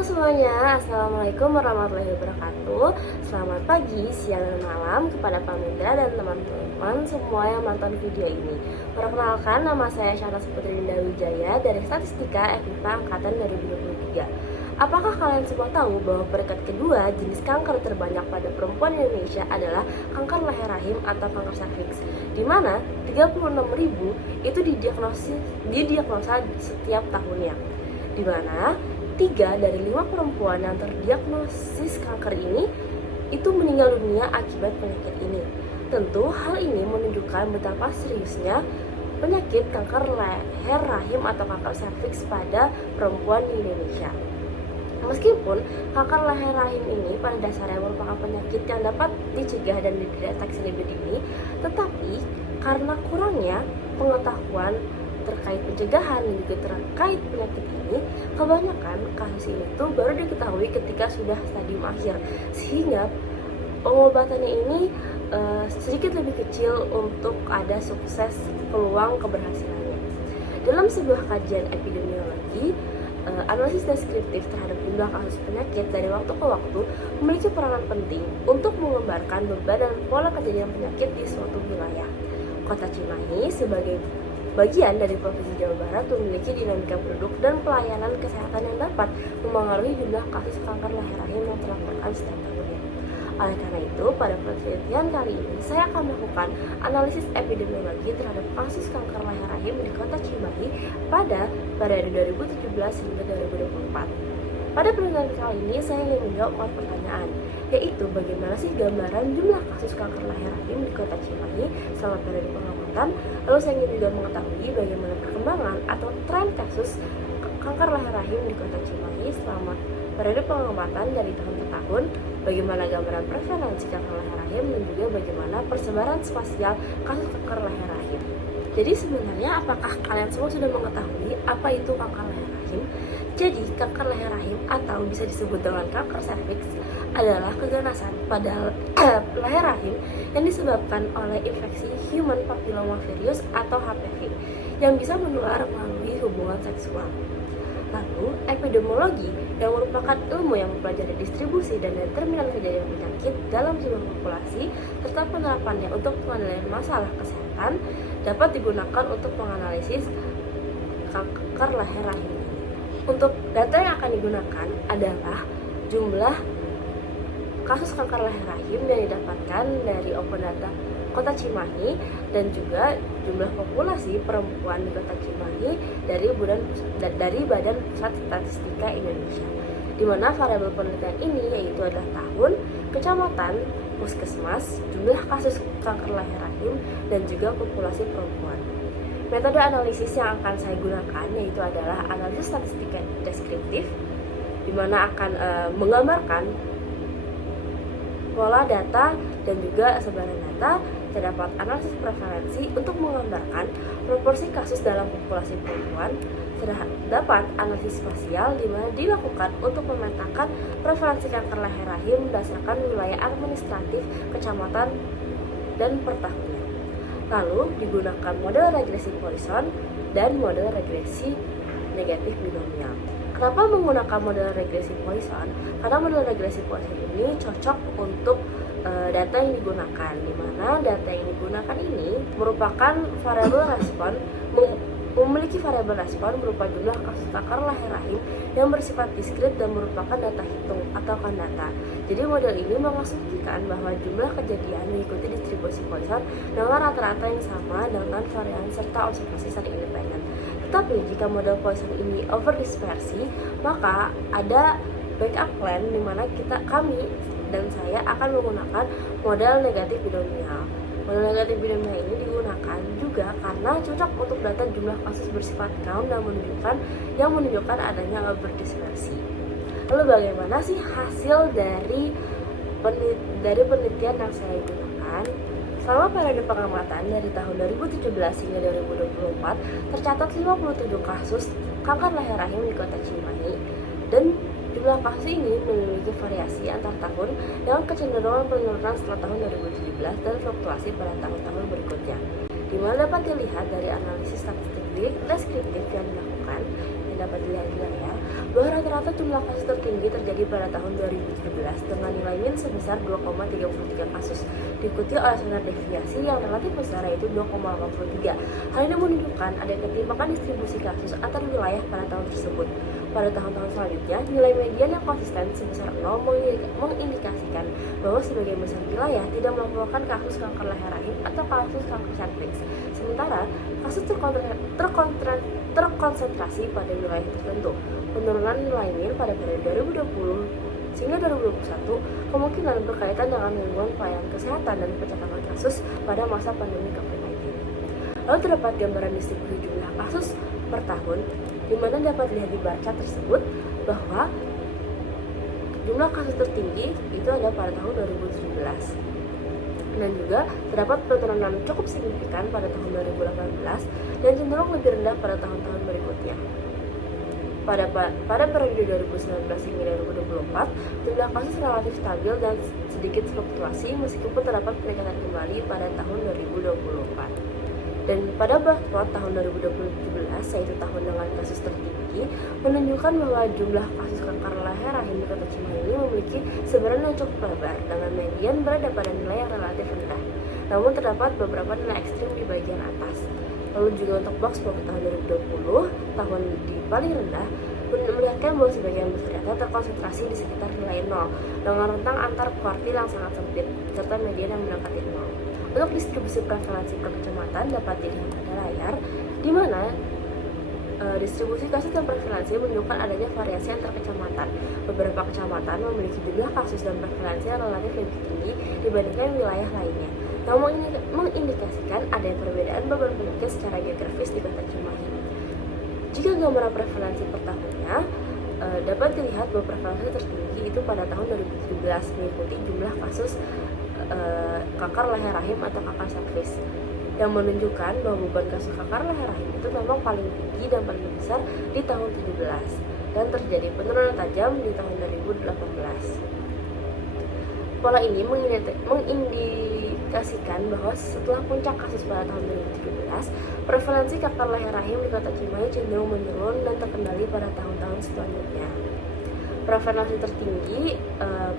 Halo semuanya, Assalamualaikum warahmatullahi wabarakatuh. Selamat pagi, siang, dan malam kepada Pamindra dan teman-teman semua yang menonton video ini. Perkenalkan, nama saya Syahnas Putri Dinda Wijaya dari Statistika FIPA Angkatan 2023. Apakah kalian semua tahu bahwa peringkat kedua jenis kanker terbanyak pada perempuan Indonesia adalah kanker leher rahim atau kanker serviks, di mana 36.000 itu didiagnosa setiap tahunnya, di mana 3 dari 5 perempuan yang terdiagnosis kanker ini itu meninggal dunia akibat penyakit ini. Tentu hal ini menunjukkan betapa seriusnya penyakit kanker leher rahim atau kanker serviks pada perempuan di Indonesia. Meskipun kanker leher rahim ini pada dasarnya merupakan penyakit yang dapat dicegah dan dideteksi lebih dini, tetapi karena kurangnya pengetahuan terkait pencegahan dan juga terkait penyakit ini, kebanyakan kasus ini tuh baru diketahui ketika sudah stadium akhir, sehingga pengobatannya ini sedikit lebih kecil untuk ada sukses peluang keberhasilannya. Dalam sebuah kajian epidemiologi, analisis deskriptif terhadap jumlah kasus penyakit dari waktu ke waktu memiliki peranan penting untuk menggambarkan beban dan pola kejadian penyakit di suatu wilayah. Kota Cimahi sebagai bagian dari Provinsi Jawa Barat memiliki dinamika penduduk dan pelayanan kesehatan yang dapat memengaruhi jumlah kasus kanker leher rahim yang terlaporkan setiap tahunnya. Oleh karena itu, pada penelitian kali ini saya akan melakukan analisis epidemiologi terhadap kasus kanker leher rahim di Kota Cimahi pada periode 2017 hingga 2024. Pada penelitian kali ini saya ingin menjawab 4 pertanyaan, yaitu bagaimana sih gambaran jumlah kasus kanker leher rahim di Kota Cimahi selama periode pengamatan. Lalu saya ingin juga mengetahui bagaimana perkembangan atau tren kasus kanker leher rahim di Kota Cimahi selama periode pengamatan dari tahun ke tahun, bagaimana gambaran prevalensi kanker leher rahim, dan juga bagaimana persebaran spasial kasus kanker leher rahim. Jadi sebenarnya apakah kalian semua sudah mengetahui apa itu kanker leher rahim? Jadi kanker leher rahim atau bisa disebut dengan kanker serviks adalah keganasan pada leher rahim yang disebabkan oleh infeksi human papillomavirus atau HPV yang bisa menular melalui hubungan seksual. Lalu, epidemiologi yang merupakan ilmu yang mempelajari distribusi dan determinan kejadian penyakit dalam jumlah populasi serta penerapannya untuk pengendalian masalah kesehatan dapat digunakan untuk menganalisis kanker leher rahim. Untuk data yang akan digunakan adalah jumlah kasus kanker leher rahim yang didapatkan dari Open Data Kota Cimahi dan juga jumlah populasi perempuan di Kota Cimahi dari Badan Pusat Statistika Indonesia, di mana variabel penelitian ini yaitu adalah tahun, kecamatan, puskesmas, jumlah kasus kanker leher rahim, dan juga populasi perempuan. Metode analisis yang akan saya gunakan yaitu adalah analisis statistika deskriptif, di mana akan menggambarkan pola data dan juga sebaran data. Terdapat analisis prevalensi untuk menggambarkan proporsi kasus dalam populasi perempuan. Terdapat analisis spasial di mana dilakukan untuk memetakan prevalensi kanker leher rahim berdasarkan wilayah administratif, kecamatan, dan per tahunnya. Lalu digunakan model regresi Poisson dan model regresi negatif binomial. Kenapa menggunakan model regresi Poisson? Karena model regresi Poisson ini cocok untuk data yang digunakan, di mana data yang digunakan ini merupakan variabel respon, memiliki variabel respon berupa jumlah kasus kanker leher rahim yang bersifat diskrit dan merupakan data hitung atau data. Jadi model ini mengasumsikan bahwa jumlah kejadian mengikuti distribusi Poisson dengan rata-rata yang sama dengan varian serta observasi secara independen. Tetapi jika model Poisson ini overdispersi, maka ada backup plan di mana kami dan saya akan menggunakan model negatif binomial. Model negatif binomial ini digunakan juga karena cocok untuk data jumlah kasus bersifat count dan menunjukkan adanya overdispersi. Lalu bagaimana sih hasil dari penelitian yang saya gunakan? Selama periode pengamatan dari tahun 2017 hingga 2024 tercatat 57 kasus kanker leher rahim di Kota Cimahi, dan jumlah kasus ini memiliki variasi antar tahun dengan kecenderungan penurunan setelah tahun 2017 dan fluktuasi pada tahun-tahun berikutnya, di mana dapat dilihat dari analisis statistik deskriptif yang dilakukan, yang dapat dilihat di layar bahwa rata-rata jumlah kasus tertinggi terjadi pada tahun 2017 dengan nilai min sebesar 2,33 kasus, diikuti oleh standar deviasi yang relatif besar yaitu 2,83. Hal ini menunjukkan ada ketimpangan distribusi kasus antar wilayah pada tahun tersebut. Pada tahun-tahun selanjutnya, nilai median yang konsisten sebesar 0 mengindikasikan bahwa sebagian besar wilayah tidak melaporkan kasus kanker leher rahim atau kasus kanker serviks. Sementara, kasus terkonsentrasi pada wilayah tertentu. Penurunan nilai min pada periode 2020 sehingga 2021 kemungkinan berkaitan dengan gangguan pelayanan kesehatan dan pencatatan kasus pada masa pandemi COVID-19. Lalu terdapat gambaran distribusi jumlah kasus per tahun, di mana dapat dilihat di bar chart tersebut bahwa jumlah kasus tertinggi itu ada pada tahun 2017. Dan juga terdapat penurunan cukup signifikan pada tahun 2018 dan cenderung lebih rendah pada tahun-tahun berikutnya. Pada periode 2019 hingga 2024, jumlah kasus relatif stabil dan sedikit fluktuasi meskipun terdapat peningkatan kembali pada tahun 2024. Dan pada bahwa tahun 2017, yaitu tahun dengan kasus tertinggi, menunjukkan bahwa jumlah kasus kanker leher rahim di Kota Cimahi ini memiliki sebaran yang cukup lebar dengan median berada pada nilai yang relatif rendah. Namun terdapat beberapa nilai ekstrim di bagian atas. Lalu juga untuk box plot tahun 2020, tahun di paling rendah, melihatkan bahwa sebagian besar data terkonsentrasi di sekitar nilai 0 dengan rentang antar kuartil yang sangat sempit serta median yang mendekati 0. Untuk distribusi prevalensi per kecamatan dapat dilihat pada layar, di mana distribusi kasus dan prevalensi menunjukkan adanya variasi antar kecamatan. Beberapa kecamatan memiliki jumlah kasus dan prevalensi yang relatif lebih tinggi dibandingkan wilayah lainnya, yang mengindikasikan adanya perbedaan beban penyakit secara geografis di Kota Cimahi. Jika gambaran prevalensi per tahunnya, dapat dilihat bahwa prevalensi tertinggi itu pada tahun 2017 mengikuti jumlah kasus kanker leher rahim atau kanker serviks, yang menunjukkan bahwa beban kasus kanker leher rahim itu memang paling tinggi dan paling besar di tahun 2017 dan terjadi penurunan tajam di tahun 2018. Pola ini mengindikasikan bahwa setelah puncak kasus pada tahun 2017, prevalensi kanker leher rahim di Kota Cimahi cenderung menurun dan terkendali pada tahun-tahun selanjutnya. Prevalensi tertinggi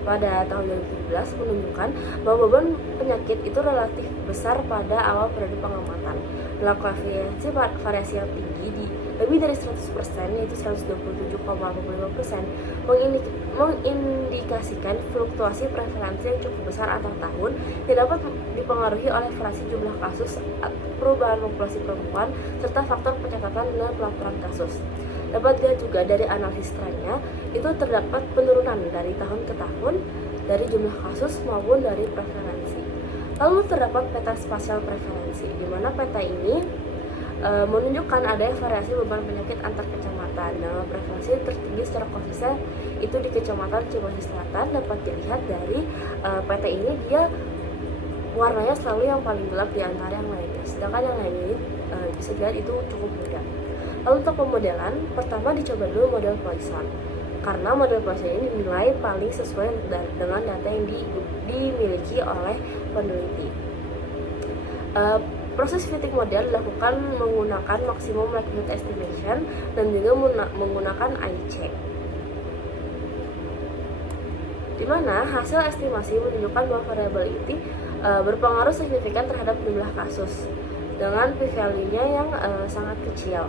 pada tahun 2017 menunjukkan bahwa beban penyakit itu relatif besar pada awal periode pengamatan. Melakukan variasi yang tinggi di lebih dari 100%, yaitu 127,45%, mengindikasikan fluktuasi prevalensi yang cukup besar antar tahun yang dapat dipengaruhi oleh variasi jumlah kasus, perubahan populasi perempuan, serta faktor pencatatan dan pelaporan kasus. Dapat dilihat juga dari analisis trennya, itu terdapat penurunan dari tahun ke tahun dari jumlah kasus maupun dari prevalensi. Lalu terdapat peta spasial prevalensi, di mana peta ini menunjukkan adanya variasi beban penyakit antar kecamatan. Nah, prevalensi tertinggi secara konsisten itu di Kecamatan Cimahi Selatan. Dapat dilihat dari peta ini, dia warnanya selalu yang paling gelap di antara yang lainnya, sedangkan yang lain ini bisa dilihat itu cukup muda. Lalu untuk pemodelan, pertama dicoba dulu model Poisson, karena model Poisson ini dinilai paling sesuai dengan data yang dimiliki oleh peneliti. Proses fitting model dilakukan menggunakan maximum likelihood estimation dan juga menggunakan IC, di mana hasil estimasi menunjukkan bahwa variabel ini berpengaruh signifikan terhadap jumlah kasus dengan p-value-nya yang sangat kecil.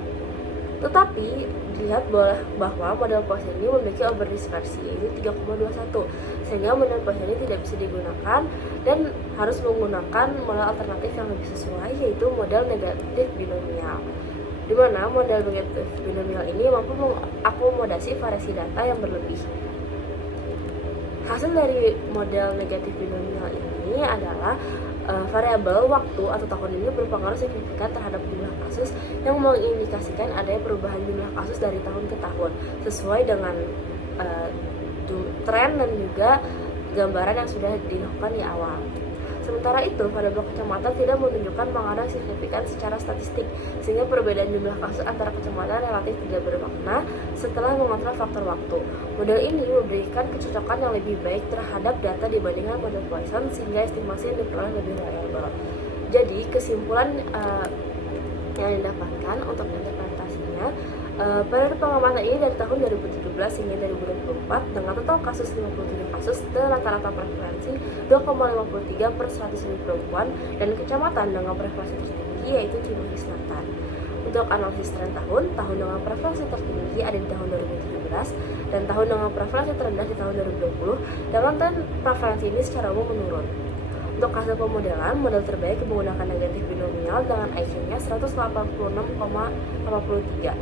Tetapi dilihat bahwa model Poisson ini memiliki overdispersi, yaitu 3,21, sehingga model Poisson ini tidak bisa digunakan dan harus menggunakan model alternatif yang lebih sesuai, yaitu model negatif binomial, di mana model negatif binomial ini mampu mengakomodasi variasi data yang berlebih. Hasil dari model negatif binomial ini adalah variabel waktu atau tahun ini berpengaruh signifikan terhadap jumlah kasus, yang mengindikasikan adanya perubahan jumlah kasus dari tahun ke tahun sesuai dengan tren dan juga gambaran yang sudah dilakukan di awal. Sementara itu, variabel kecamatan tidak menunjukkan pengaruh signifikan secara statistik, sehingga perbedaan jumlah kasus antara kecamatan relatif tidak bermakna setelah mengontrol faktor waktu. Model ini memberikan kecocokan yang lebih baik terhadap data dibandingkan model Poisson, sehingga estimasi yang diperoleh lebih reliable. Jadi, kesimpulan yang didapatkan untuk interpretasinya Periode pengamatan ini dari tahun 2017 hingga 2024 dengan total kasus 57 kasus dan rata-rata prevalensi 2,53 per 100.000 perempuan dan kecamatan dengan prevalensi tertinggi yaitu Cimahi Selatan. Untuk analisis tren tahun dengan prevalensi tertinggi ada di tahun 2017 dan tahun dengan prevalensi terendah di tahun 2020 dengan tren prevalensi ini secara umum menurun. Untuk hasil pemodelan, model terbaik menggunakan negatif binomial dengan IQ-nya 186,83.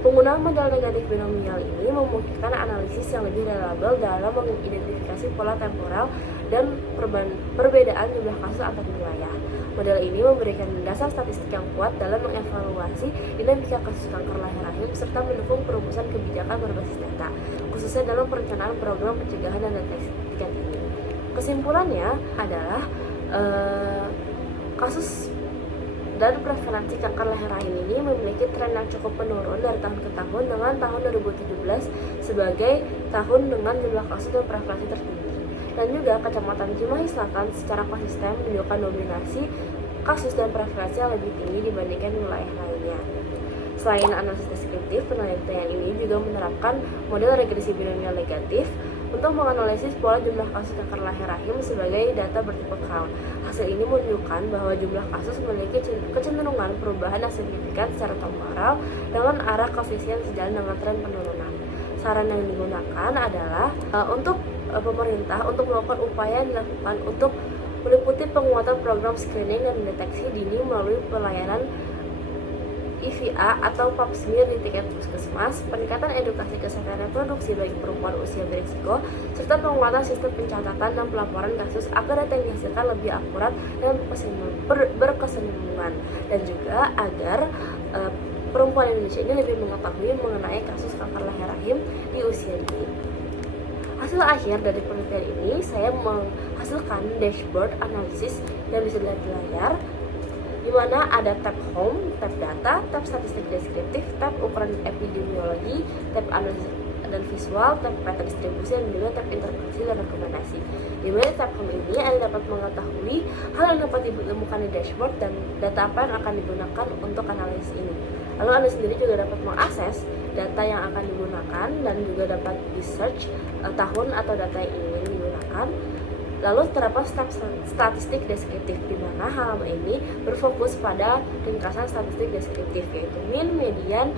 Penggunaan model negatif binomial ini memungkinkan analisis yang lebih reliabel dalam mengidentifikasi pola temporal dan perbedaan jumlah kasus antar wilayah. Model ini memberikan dasar statistik yang kuat dalam mengevaluasi dinamika kasus kanker lahir rahim serta mendukung perumusan kebijakan berbasis data, khususnya dalam perencanaan program pencegahan dan deteksi tingkat ini. Kesimpulannya adalah kasus dan prevalensi kanker lahir rahim ini memiliki tren yang cukup menurun dari tahun ke tahun dengan tahun 2017 sebagai tahun dengan jumlah kasus dan prevalensi tertinggi. Dan juga Kecamatan Cimahi Selatan secara konsisten menunjukkan dominasi kasus dan prevalensi yang lebih tinggi dibandingkan wilayah lainnya. Selain analisis deskriptif, penelitian ini juga menerapkan model regresi binomial negatif untuk menganalisis pola jumlah kasus kanker lahir rahim sebagai data bertipe count. Hasil ini menunjukkan bahwa jumlah kasus memiliki kecenderungan perubahan yang signifikan secara temporal dengan arah koefisien sejalan dengan tren penurunan. Saran yang digunakan adalah untuk pemerintah untuk melakukan upaya yang dilakukan untuk meliputi penguatan program screening dan deteksi dini melalui pelayanan IVA atau pap smear di tingkat puskesmas, peningkatan edukasi kesehatan reproduksi bagi perempuan usia berisiko, serta penguatan sistem pencatatan dan pelaporan kasus agar data yang dihasilkan lebih akurat dan berkesinambungan, dan juga agar perempuan Indonesia ini lebih mengetahui mengenai kasus kanker lahir rahim di usia dini. Hasil akhir dari penelitian ini, saya menghasilkan dashboard analisis yang bisa dilihat di layar, di mana ada tab home, tab data, tab statistik deskriptif, tab ukuran epidemiologi, tab analisis dan visual, tab peta distribusi, dan juga tab interpretasi dan rekomendasi. Di mana tab home ini Anda dapat mengetahui hal yang dapat ditemukan di dashboard dan data apa yang akan digunakan untuk analisis ini. Lalu Anda sendiri juga dapat mengakses data yang akan digunakan dan juga dapat di search tahun atau data yang ingin digunakan. Lalu terdapat tab statistik deskriptif, di mana halaman ini berfokus pada ringkasan statistik deskriptif, yaitu min, median,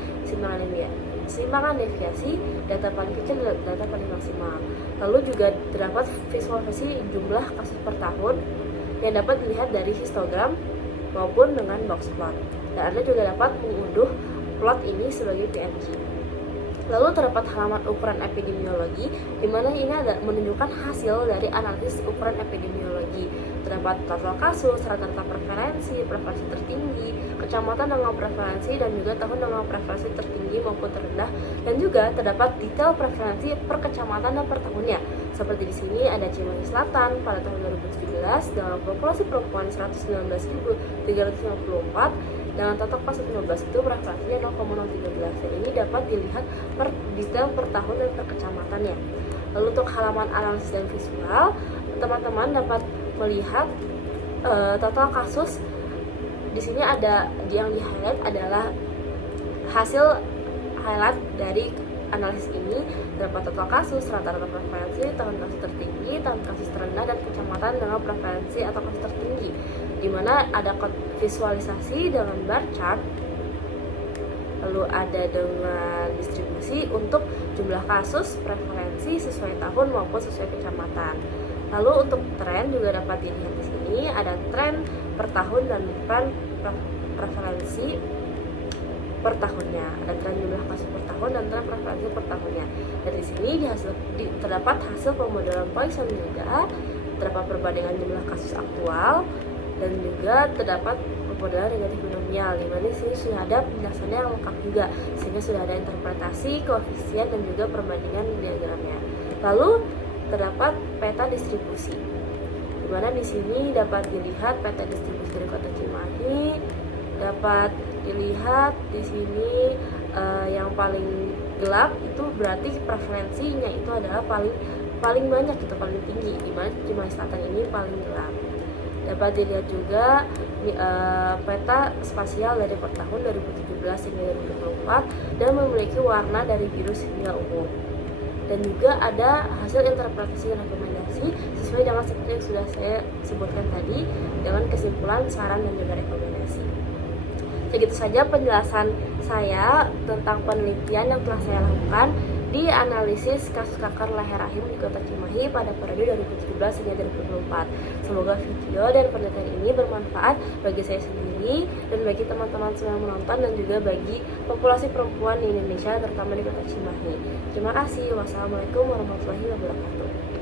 simpangan deviasi, data paling kecil, dan data paling maksimal. Lalu juga terdapat visualisasi jumlah kasus per tahun yang dapat dilihat dari histogram maupun dengan box plot. Dan Anda juga dapat mengunduh plot ini sebagai PNG. Lalu terdapat halaman ukuran epidemiologi, di mana ini ada menunjukkan hasil dari analisis ukuran epidemiologi. Terdapat total kasus, rata-rata prevalensi tertinggi, kecamatan dengan prevalensi, dan juga tahun dengan prevalensi tertinggi maupun terendah. Dan juga terdapat detail prevalensi per kecamatan dan per tahunnya. Seperti di sini ada Cimahi Selatan pada tahun 2017 dengan populasi perempuan 119.354 dengan total kasus 15 itu prevalensinya 0,013, dan ini dapat dilihat per detail per tahun dan per kecamatannya. Lalu untuk halaman analisis dan visual, teman-teman dapat melihat total kasus. Di sini ada yang di highlight adalah hasil highlight dari analisis ini. Terdapat total kasus, rata-rata prevalensi, tahun kasus tertinggi, tahun kasus terendah, dan kecamatan dengan prevalensi atau kasus tertinggi, di mana ada visualisasi dengan bar chart, lalu ada dengan distribusi untuk jumlah kasus, prevalensi sesuai tahun maupun sesuai kecamatan. Lalu untuk tren juga dapat dilihat di sini, ada tren per tahun dan tren prevalensi per tahunnya, ada tren jumlah kasus per tahun dan tren prevalensi per tahunnya. Dan di sini terdapat hasil pemodelan Poisson juga, terdapat perbandingan jumlah kasus aktual, dan juga terdapat pemodelan negatif binomial, di mana sini sudah ada penjelasannya yang lengkap juga, sehingga sudah ada interpretasi, koefisien, dan juga perbandingan diagramnya. Lalu terdapat peta distribusi, di mana di sini dapat dilihat peta distribusi dari Kota Cimahi. Dapat dilihat di sini yang paling gelap itu berarti prevalensinya itu adalah paling banyak, itu paling tinggi, di mana Cimahi Selatan ini paling gelap. Dapat dilihat juga peta spasial dari per tahun 2017 hingga 2024 dan memiliki warna dari biru hingga ungu. Dan juga ada hasil interpretasi dan rekomendasi sesuai dengan seperti yang sudah saya sebutkan tadi, dengan kesimpulan, saran, dan juga rekomendasi. Segitu saja penjelasan saya tentang penelitian yang telah saya lakukan di analisis kasus kanker leher rahim di Kota Cimahi pada periode 2017 hingga 2024. Semoga video dan penelitian ini bermanfaat bagi saya sendiri dan bagi teman-teman semua yang menonton, dan juga bagi populasi perempuan di Indonesia, terutama di Kota Cimahi. Terima kasih. Wassalamualaikum warahmatullahi wabarakatuh.